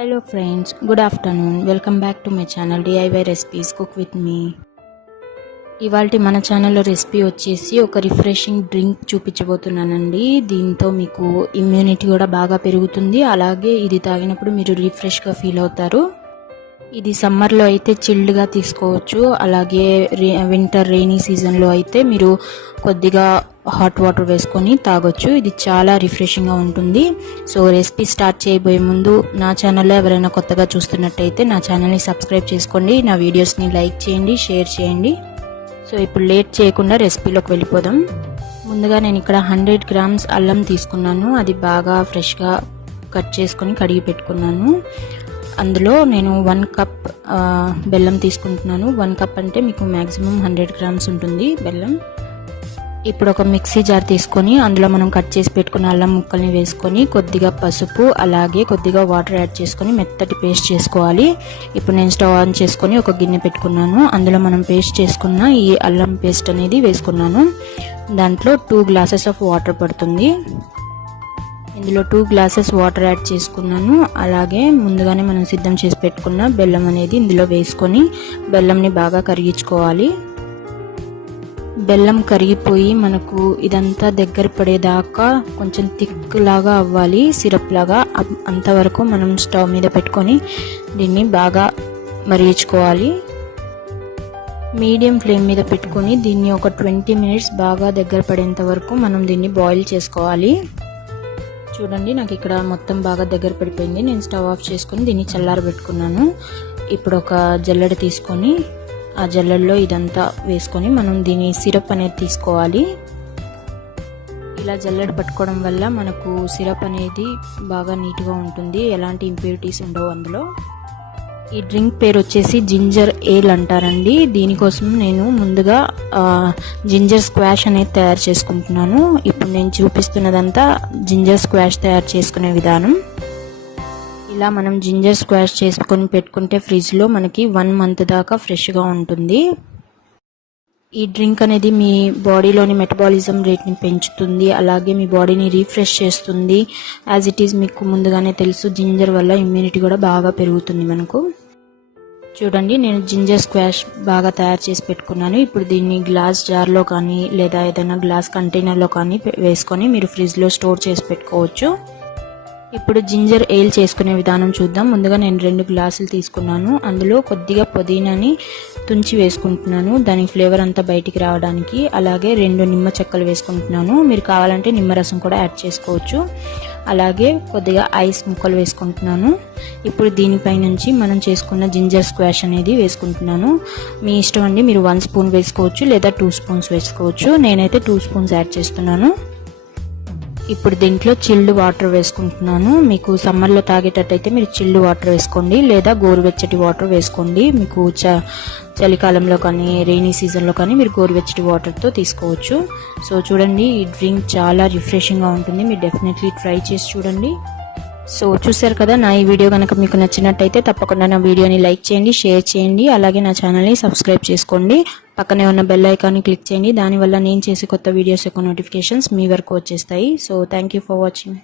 Hello friends, good afternoon. Welcome back to my channel DIY recipes cook with me. ఇవాల్టి మన ఛానల్లో recipe వచ్చేసి ఒక రిఫ్రెషింగ్ డ్రింక్ చూపించబోతున్నానండి. దీంతో మీకు ఇమ్యూనిటీ కూడా బాగా పెరుగుతుంది. అలాగే ఇది తాగినప్పుడు మీరు రిఫ్రెష్గా ఫీల్ అవుతారు. ఇది సమ్మర్లో అయితే చిల్డ్గా తీసుకోవచ్చు. అలాగే వింటర్ రెయినీ సీజన్లో అయితే మీరు కొద్దిగా హాట్ వాటర్ వేసుకొని తాగొచ్చు. ఇది చాలా రిఫ్రెషింగ్గా ఉంటుంది. సో రెసిపీ స్టార్ట్ చేయబోయే ముందు నా ఛానల్లో ఎవరైనా కొత్తగా చూస్తున్నట్టయితే నా ఛానల్ని సబ్స్క్రైబ్ చేసుకోండి. నా వీడియోస్ని లైక్ చేయండి, షేర్ చేయండి. సో ఇప్పుడు లేట్ చేయకుండా రెసిపీలోకి వెళ్ళిపోదాం. ముందుగా నేను ఇక్కడ 100 grams అల్లం తీసుకున్నాను. అది బాగా ఫ్రెష్గా కట్ చేసుకొని కడిగి పెట్టుకున్నాను. అందులో నేను 1 cup బెల్లం తీసుకుంటున్నాను. 1 cup అంటే మీకు మ్యాక్సిమం 100 grams ఉంటుంది బెల్లం. ఇప్పుడు ఒక మిక్సీ జార్ తీసుకొని అందులో మనం కట్ చేసి పెట్టుకున్న అల్లం ముక్కల్ని వేసుకొని కొద్దిగా పసుపు అలాగే కొద్దిగా వాటర్ యాడ్ చేసుకొని మెత్తటి పేస్ట్ చేసుకోవాలి. ఇప్పుడు నేను స్టవ్ ఆన్ చేసుకొని ఒక గిన్నె పెట్టుకున్నాను. అందులో మనం పేస్ట్ చేసుకున్న ఈ అల్లం పేస్ట్ అనేది వేసుకున్నాను. దాంట్లో 2 glasses ఆఫ్ వాటర్ పడుతుంది. ఇందులో 2 glasses వాటర్ యాడ్ చేసుకున్నాను. అలాగే ముందుగానే మనం సిద్ధం చేసి పెట్టుకున్న బెల్లం అనేది ఇందులో వేసుకొని బెల్లంని బాగా కరిగించుకోవాలి. బెల్లం కరిగిపోయి మనకు ఇదంతా దగ్గర పడేదాకా కొంచెం థిక్ లాగా అవ్వాలి, సిరప్ లాగా. అంతవరకు మనం స్టవ్ మీద పెట్టుకొని దీన్ని బాగా మరిగించుకోవాలి. మీడియం ఫ్లేమ్ మీద పెట్టుకొని దీన్ని ఒక 20 minutes బాగా దగ్గర పడేంత వరకు మనం దీన్ని బాయిల్ చేసుకోవాలి. చూడండి, నాకు ఇక్కడ మొత్తం బాగా దగ్గర పడిపోయింది. నేను స్టవ్ ఆఫ్ చేసుకుని దీన్ని చల్లారబెట్టుకున్నాను. ఇప్పుడు ఒక జల్లెడ తీసుకొని ఆ జల్లెడలో ఇదంతా వేసుకొని మనం దీని సిరప్ అనేది తీసుకోవాలి. ఇలా జల్లెడ పట్టుకోవడం వల్ల మనకు సిరప్ అనేది బాగా నీట్గా ఉంటుంది, ఎలాంటి ఇంప్యూరిటీస్ ఉండవు అందులో. ఈ డ్రింక్ పేరు వచ్చేసి జింజర్ ఏల్ అంటారండి. దీనికోసం నేను ముందుగా జింజర్ స్క్వాష్ అనేది తయారు చేసుకుంటున్నాను. ఇప్పుడు నేను చూపిస్తున్నదంతా జింజర్ స్క్వాష్ తయారు చేసుకునే విధానం. ఇలా మనం జింజర్ స్క్వాష్ చేసుకొని పెట్టుకుంటే ఫ్రిడ్జ్లో మనకి 1 month దాకా ఫ్రెష్గా ఉంటుంది. ఈ డ్రింక్ అనేది మీ బాడీలోని మెటబాలిజం రేట్ని పెంచుతుంది. అలాగే మీ బాడీని రీఫ్రెష్ చేస్తుంది. యాజ్ ఇట్ ఈజ్ మీకు ముందుగానే తెలుసు, జింజర్ వల్ల ఇమ్యూనిటీ కూడా బాగా పెరుగుతుంది మనకు. చూడండి, నేను జింజర్ స్క్వాష్ బాగా తయారు చేసి పెట్టుకున్నాను. ఇప్పుడు దీన్ని గ్లాస్ జార్లో కానీ లేదా ఏదైనా గ్లాస్ కంటైనర్లో కానీ వేసుకొని మీరు ఫ్రిడ్జ్లో స్టోర్ చేసి పెట్టుకోవచ్చు. ఇప్పుడు జింజర్ ఏల్ చేసుకునే విధానం చూద్దాం. ముందుగా నేను 2 glasses తీసుకున్నాను. అందులో కొద్దిగా పుదీనాని తుంచి వేసుకుంటున్నాను, దాని ఫ్లేవర్ అంతా బయటికి రావడానికి. అలాగే 2 నిమ్మ చెక్కలు వేసుకుంటున్నాను. మీరు కావాలంటే నిమ్మరసం కూడా యాడ్ చేసుకోవచ్చు. అలాగే కొద్దిగా ఐస్ ముక్కలు వేసుకుంటున్నాను. ఇప్పుడు దీనిపై నుంచి మనం చేసుకున్న జింజర్ స్క్వాష్ అనేది వేసుకుంటున్నాను. మీ ఇష్టం అండి, మీరు 1 spoon వేసుకోవచ్చు లేదా 2 spoons వేసుకోవచ్చు. నేనైతే 2 spoons యాడ్ చేస్తున్నాను. ఇప్పుడు దీంట్లో చిల్డ్ వాటర్ వేసుకుంటున్నాను. మీకు సమ్మర్లో తాగేటట్టయితే మీరు చిల్డ్ వాటర్ వేసుకోండి లేదా గోరువెచ్చటి వాటర్ వేసుకోండి. మీకు చలికాలంలో కానీ రెయినీ సీజన్లో కానీ మీరు గోరువెచ్చటి వాటర్తో తీసుకోవచ్చు. సో చూడండి, ఈ డ్రింక్ చాలా రిఫ్రెషింగ్గా ఉంటుంది. మీరు డెఫినెట్లీ ట్రై చేసి చూడండి. సో చూసారు కదా, నా ఈ వీడియో కనుక మీకు నచ్చినట్టయితే తప్పకుండా నా వీడియోని లైక్ చేయండి, షేర్ చేయండి. అలాగే నా ఛానల్ని సబ్స్క్రైబ్ చేసుకోండి. పక్కనే ఉన్న బెల్ ఐకాన్ని క్లిక్ చేయండి. దానివల్ల నేను చేసే కొత్త వీడియోస్ యొక్క నోటిఫికేషన్స్ మీ వరకు వచ్చేస్తాయి. So thank you for watching.